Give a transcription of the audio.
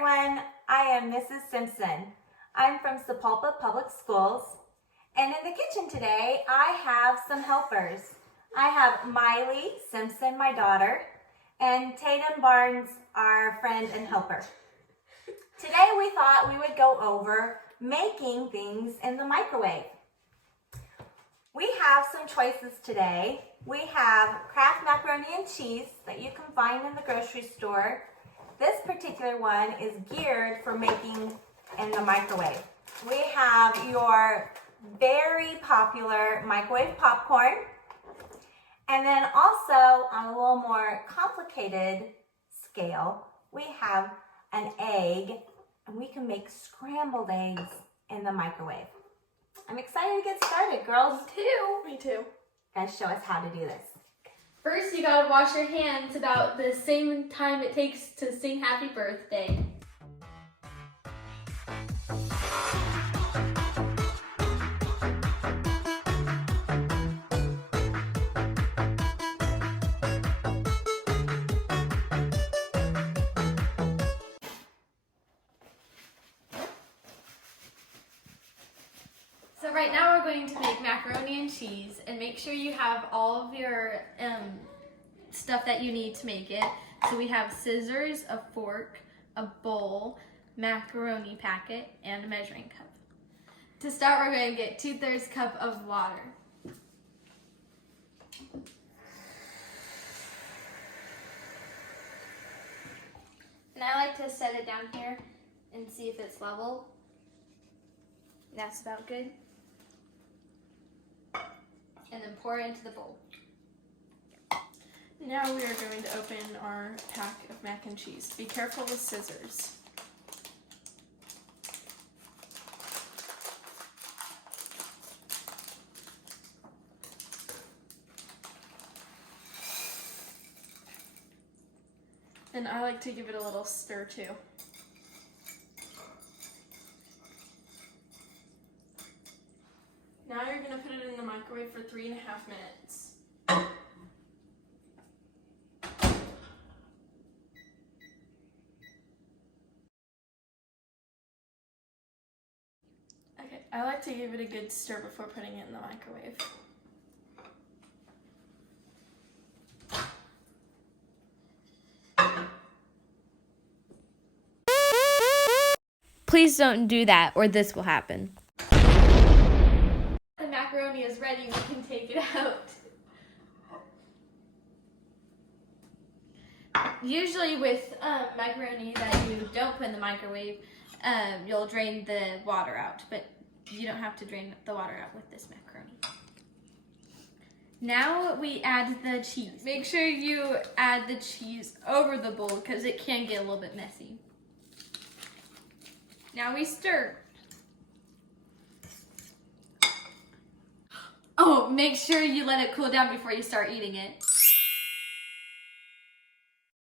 everyone, I am Mrs. Simpson. I'm from Sepulpa Public Schools, and in the kitchen today I have some helpers. I have Miley Simpson, my daughter, and Tatum Barnes, our friend and helper. Today we thought we would go over making things in the microwave. We have some choices today. We have Kraft macaroni and cheese that you can find in the grocery store. This particular one is geared for making in the microwave. We have your very popular microwave popcorn. And then also on a little more complicated scale, we have an egg, and we can make scrambled eggs in the microwave. I'm excited to get started, girls. Me too. Guys, show us how to do this. First, you gotta wash your hands about the same time it takes to sing happy birthday. So right now we're going to make macaroni and cheese, and make sure you have all of your stuff that you need to make it. So we have scissors, a fork, a bowl, macaroni packet, and a measuring cup. To start, we're going to get 2/3 cup of water. And I like to set it down here and see if it's level. That's about good. And then pour it into the bowl. Now we are going to open our pack of mac and cheese. Be careful with scissors. And I like to give it a little stir too. Now you're going to put it in the microwave for 3.5 minutes. Okay, I like to give it a good stir before putting it in the microwave. Please don't do that, or this will happen. The macaroni is ready, we can take it out. Usually with macaroni that you don't put in the microwave, you'll drain the water out, but you don't have to drain the water out with this macaroni. Now we add the cheese. Make sure you add the cheese over the bowl because it can get a little bit messy. Now we stir. Oh, make sure you let it cool down before you start eating it.